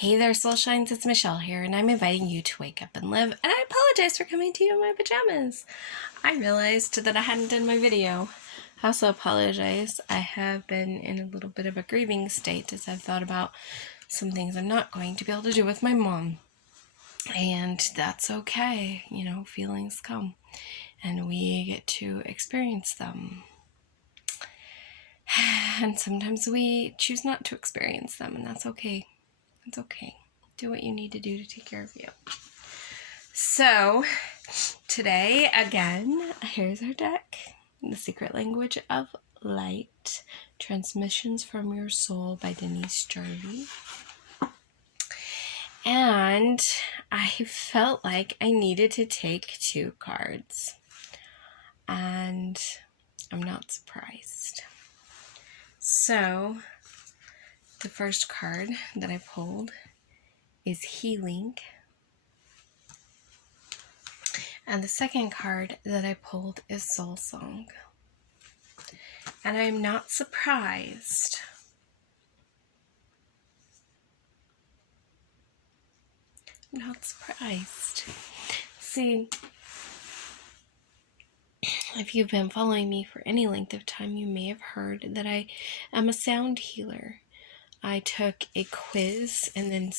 Hey there, Soul Shines, it's Michelle here, and I'm inviting you to wake up and live, and I apologize for coming to you in my pajamas. I realized that I hadn't done my video. I also apologize. I have been in a little bit of a grieving state as I've thought about some things I'm not going to be able to do with my mom. And that's okay. You know, feelings come, and we get to experience them. And sometimes we choose not to experience them, and that's okay. It's okay. Do what you need to do to take care of you. So, today, again, here's our deck. The Secret Language of Light. Transmissions from Your Soul by Denise Jarvie. And I felt like I needed to take 2 cards. And I'm not surprised. So, the first card that I pulled is Healing. And the second card that I pulled is Soul Song. And I'm not surprised. I'm not surprised. See, if you've been following me for any length of time, you may have heard that I am a sound healer. I took a quiz and then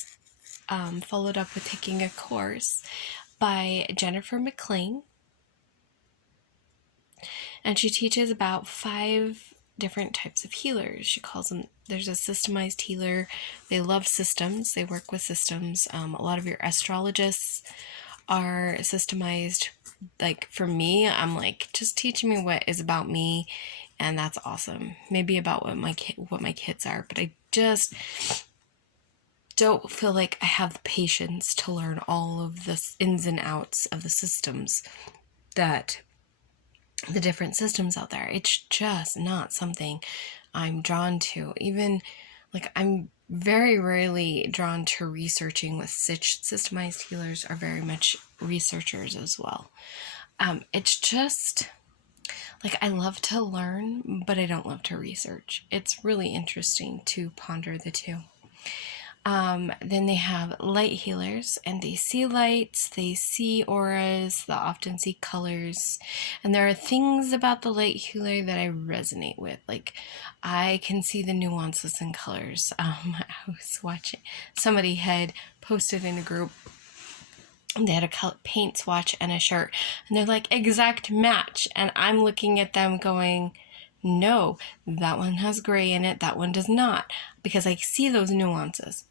followed up with taking a course by Jennifer McLean. And she teaches about 5 different types of healers. She calls them, there's a systemized healer. They love systems. They work with systems. A lot of your astrologists are systemized. Like for me, I'm like, just teach me what is about me, and that's awesome. Maybe about what my kids are, but I just don't feel like I have the patience to learn all of the ins and outs of the systems that the different systems out there. It's just not something I'm drawn to. Even like I'm very rarely drawn to researching with systemized healers are very much researchers as well. It's just like I love to learn, but I don't love to research. It's really interesting to ponder the two. Then they have light healers, and they see lights, they see auras, they often see colors, and there are things about the light healer that I resonate with. Like, I can see the nuances in colors. I was watching, somebody had posted in a group, they had a paint swatch and a shirt, and they're like, exact match, and I'm looking at them going, no, that one has gray in it, that one does not, because I see those nuances.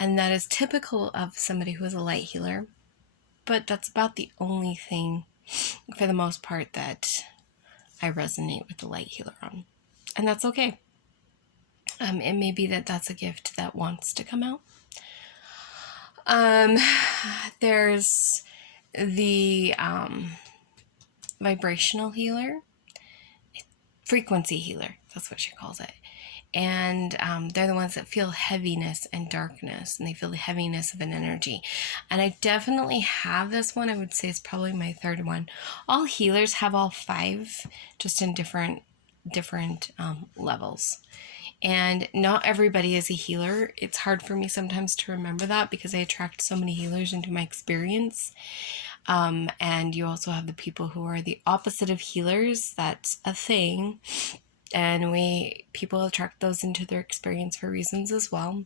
And that is typical of somebody who is a light healer. But that's about the only thing, for the most part, that I resonate with the light healer on. And that's okay. It may be that that's a gift that wants to come out. There's the vibrational healer. Frequency healer. That's what she calls it. And they're the ones that feel heaviness and darkness, and they feel the heaviness of an energy. And I definitely have this one. I would say it's probably my 3rd one. All healers have all 5, just in different levels. And not everybody is a healer. It's hard for me sometimes to remember that because I attract so many healers into my experience. And you also have the people who are the opposite of healers. That's a thing. And people attract those into their experience for reasons as well.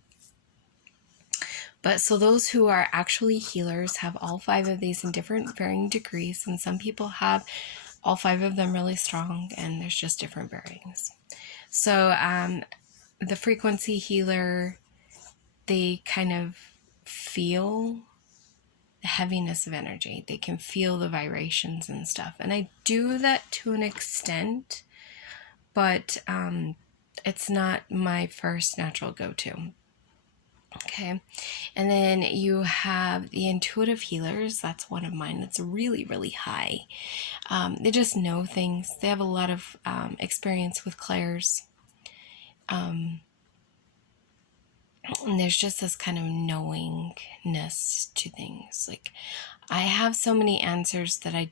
But so those who are actually healers have all 5 of these in different varying degrees. And some people have all 5 of them really strong, and there's just different bearings. So the frequency healer, they kind of feel the heaviness of energy. They can feel the vibrations and stuff. And I do that to an extent, but it's not my first natural go-to. Okay. And then you have the intuitive healers. That's one of mine. That's really, really high. They just know things. They have a lot of experience with clairs. And there's just this kind of knowingness to things. Like, I have so many answers that I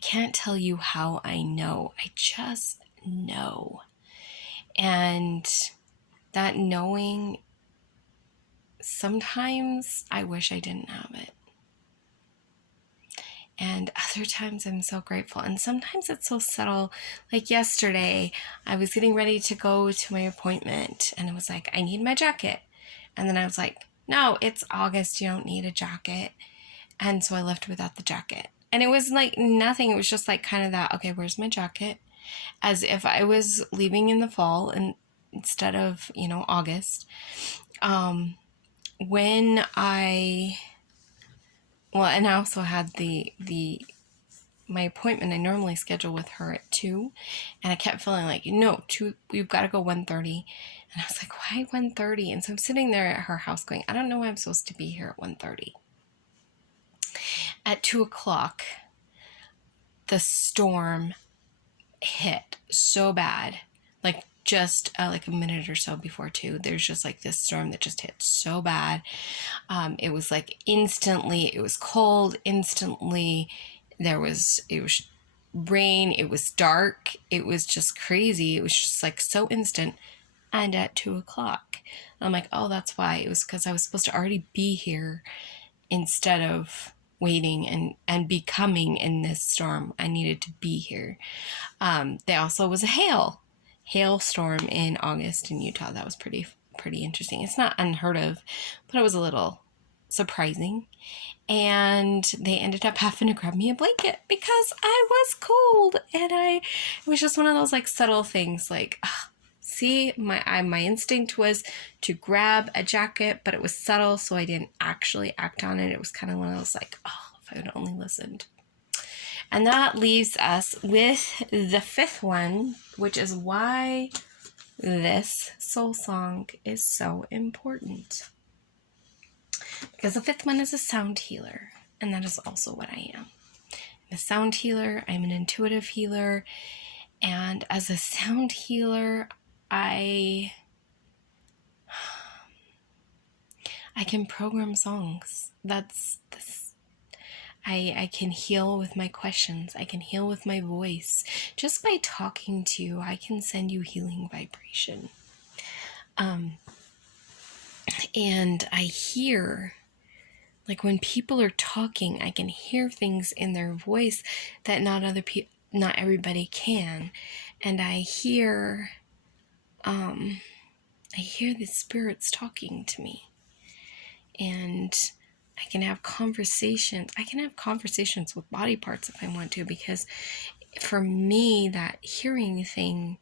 can't tell you how I know. I just know. And that knowing sometimes I wish I didn't have it. And other times I'm so grateful. And sometimes it's so subtle. Like yesterday, I was getting ready to go to my appointment and it was like, I need my jacket. And then I was like, no, it's August. You don't need a jacket. And so I left without the jacket. And it was like nothing. It was just like kind of that, okay, where's my jacket? As if I was leaving in the fall and instead of, August. When and I also had my appointment I normally schedule with her at 2, and I kept feeling like, 2, we've got to go 1:30. And I was like, why 1:30? And so I'm sitting there at her house going, I don't know why I'm supposed to be here at 1:30. At 2 o'clock, the storm hit so bad, like just like a minute or so before 2, there's just like this storm that just hit so bad. It was like instantly, it was cold, instantly it was rain, it was dark, it was just crazy, it was just like so instant. And at 2 o'clock, I'm like, oh, that's why. It was because I was supposed to already be here instead of waiting and becoming in this storm. I needed to be here. There also was a hailstorm in August in Utah. That was pretty interesting. It's not unheard of, but it was a little surprising. And they ended up having to grab me a blanket because I was cold. And it was just one of those like subtle things, like, see, my instinct was to grab a jacket, but it was subtle, so I didn't actually act on it. It was kind of one of those like, oh, if I would only listened. And that leaves us with the 5th one, which is why this soul song is so important. Because the 5th one is a sound healer, and that is also what I am. I'm a sound healer, I'm an intuitive healer, and as a sound healer, I can program songs. I can heal with my questions. I can heal with my voice. Just by talking to you, I can send you healing vibration. And I hear, like when people are talking, I can hear things in their voice that not everybody can. And I hear the spirits talking to me. And I can have conversations. I can have conversations with body parts if I want to, because for me, that hearing thing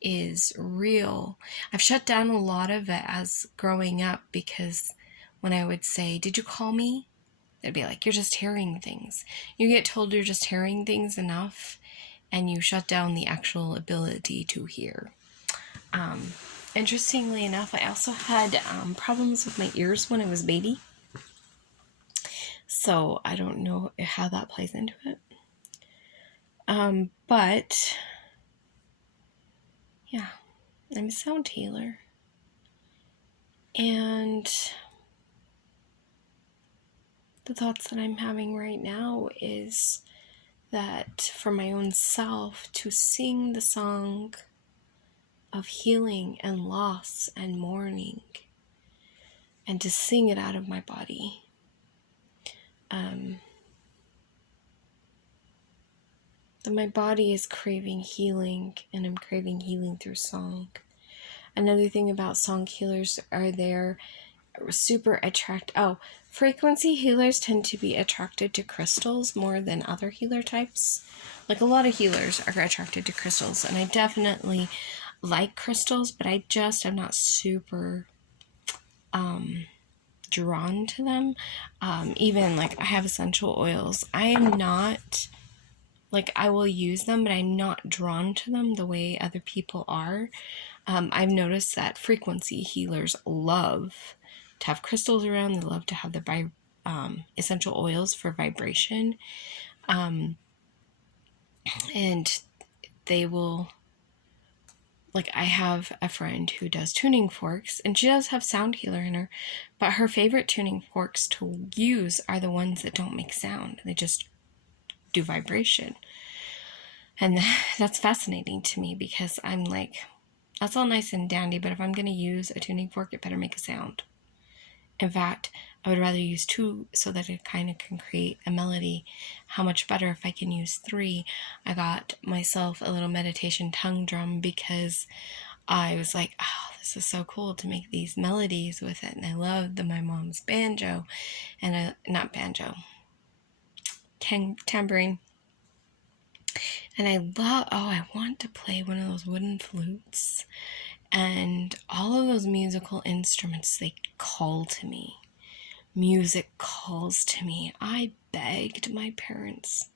is real. I've shut down a lot of it as growing up, because when I would say, did you call me? They'd be like, you're just hearing things. You get told you're just hearing things enough, and you shut down the actual ability to hear. Interestingly enough, I also had problems with my ears when I was a baby. So I don't know how that plays into it. But yeah, I'm a sound healer. And the thoughts that I'm having right now is that for my own self, to sing the song of healing and loss and mourning, and to sing it out of my body. That my body is craving healing, and I'm craving healing through song. Another thing about song healers are they're super frequency healers tend to be attracted to crystals more than other healer types. Like a lot of healers are attracted to crystals, and I definitely like crystals, but I just am not super drawn to them. Even like I have essential oils. I am not, like, I will use them, but I'm not drawn to them the way other people are. I've noticed that frequency healers love to have crystals around. They love to have the essential oils for vibration. And they will, like, I have a friend who does tuning forks, and she does have sound healer in her, but her favorite tuning forks to use are the ones that don't make sound. They just do vibration. And that's fascinating to me, because I'm like, that's all nice and dandy, but if I'm going to use a tuning fork, it better make a sound. In fact, I would rather use 2 so that it kind of can create a melody. How much better if I can use 3? I got myself a little meditation tongue drum because I was like, oh, this is so cool to make these melodies with it. And I loved my mom's banjo and not banjo, tambourine. And I want to play one of those wooden flutes. And all of those musical instruments, they call to me. Music calls to me. I begged my parents,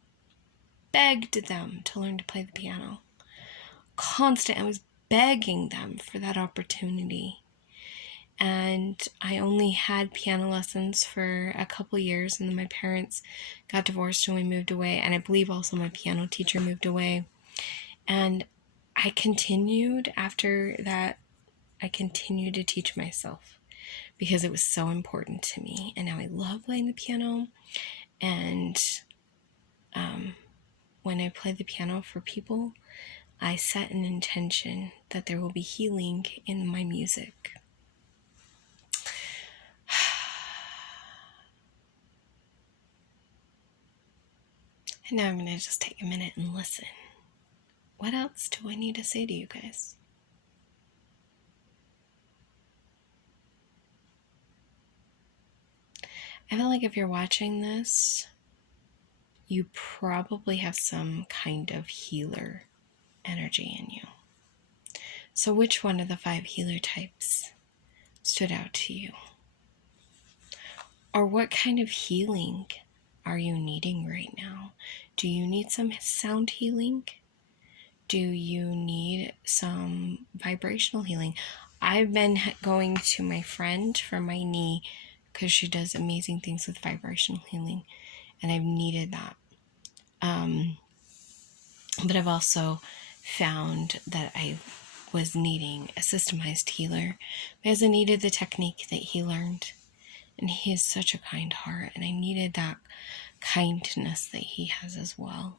begged them to learn to play the piano. I was begging them for that opportunity. And I only had piano lessons for a couple years, and then my parents got divorced and we moved away. And I believe also my piano teacher moved away. And I continued after that. I continued to teach myself because it was so important to me. And now I love playing the piano. And when I play the piano for people, I set an intention that there will be healing in my music. And now I'm going to just take a minute and listen. What else do I need to say to you guys? I feel like if you're watching this, you probably have some kind of healer energy in you. So which one of the 5 healer types stood out to you? Or what kind of healing are you needing right now? Do you need some sound healing? Do you need some vibrational healing? I've been going to my friend for my knee because she does amazing things with vibrational healing, and I've needed that. But I've also found that I was needing a systemized healer because I needed the technique that he learned. And he has such a kind heart, and I needed that kindness that he has as well.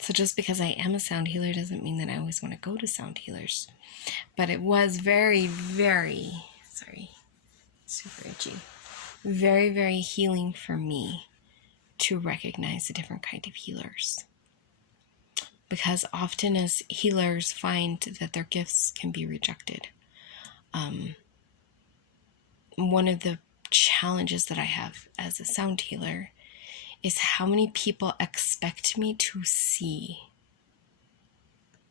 So just because I am a sound healer doesn't mean that I always want to go to sound healers. But it was very, very, super itchy. Very, very healing for me to recognize a different kind of healers. Because often as healers find that their gifts can be rejected. One of the challenges that I have as a sound healer is how many people expect me to see.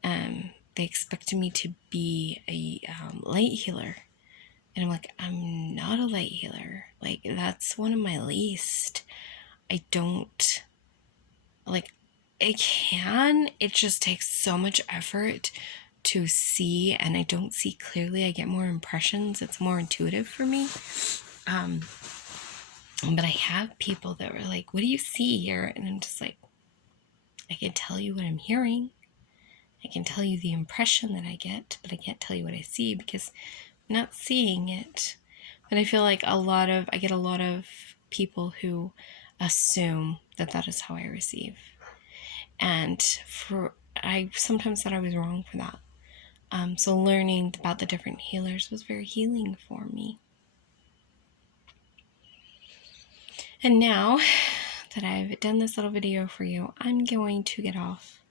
They expect me to be a light healer. And I'm like, I'm not a light healer. Like, that's one of my least. I don't, like, I can. It just takes so much effort to see, and I don't see clearly. I get more impressions. It's more intuitive for me. But I have people that were like, what do you see here? And I'm just like, I can tell you what I'm hearing. I can tell you the impression that I get, but I can't tell you what I see because I'm not seeing it. But I feel like I get a lot of people who assume that that is how I receive. And I sometimes thought I was wrong for that. So learning about the different healers was very healing for me. And now that I've done this little video for you, I'm going to get off.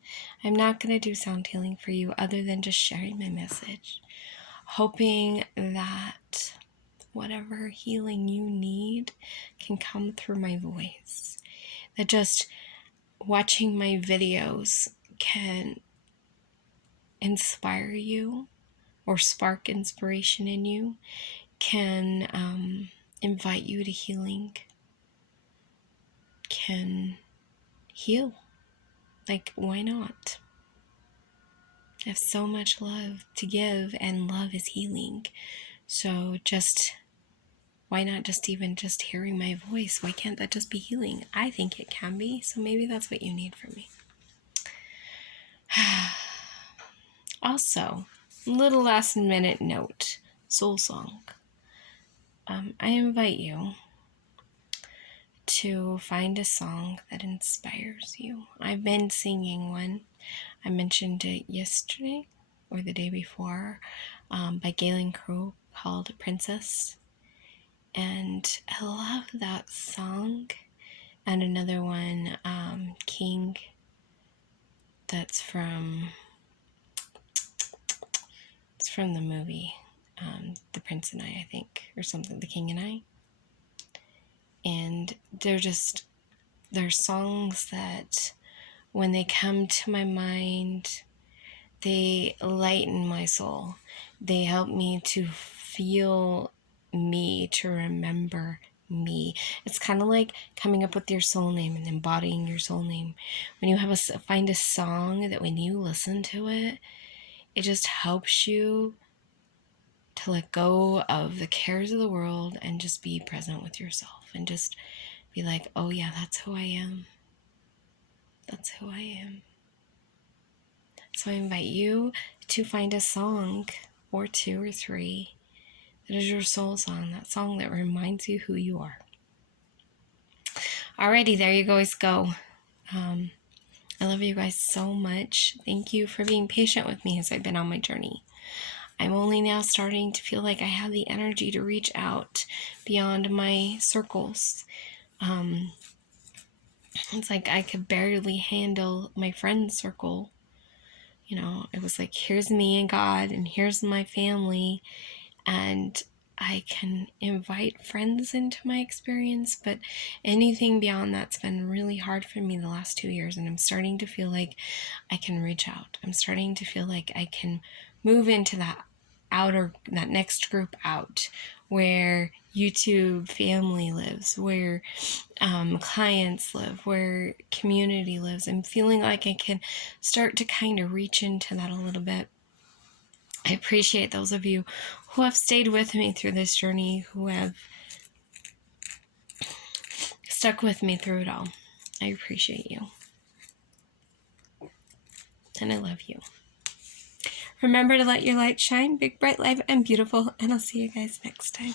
I'm not going to do sound healing for you other than just sharing my message, hoping that whatever healing you need can come through my voice, that just watching my videos can inspire you or spark inspiration in you, can invite you to healing, can heal. Like, why not? I have so much love to give, and love is healing. So why not just hearing my voice? Why can't that just be healing? I think it can be, so maybe that's what you need from me. Also, little last minute note, soul song. I invite you to find a song that inspires you. I've been singing one. I mentioned it yesterday or the day before by Galen Crow called Princess. And I love that song. And another one, King, that's from the movie, The Prince and I think, or something, The King and I. And they're songs that when they come to my mind, they lighten my soul. They help me to feel me, to remember me. It's kind of like coming up with your soul name and embodying your soul name. When you find a song that when you listen to it, it just helps you to let go of the cares of the world and just be present with yourself and just be like, oh yeah, that's who I am. That's who I am. So I invite you to find a song or 2 or 3 that is your soul song, that song that reminds you who you are. Alrighty, there you guys go. I love you guys so much. Thank you for being patient with me as I've been on my journey. I'm only now starting to feel like I have the energy to reach out beyond my circles. It's like I could barely handle my friend's circle. You know, it was like, here's me and God, and here's my family, and I can invite friends into my experience, but anything beyond that's been really hard for me the last 2 years, and I'm starting to feel like I can reach out. I'm starting to feel like I can move into that next group out, where YouTube family lives, where clients live, where community lives. I'm feeling like I can start to kind of reach into that a little bit. I appreciate those of you who have stayed with me through this journey, who have stuck with me through it all. I appreciate you. And I love you. Remember to let your light shine, big, bright, live, and beautiful, and I'll see you guys next time.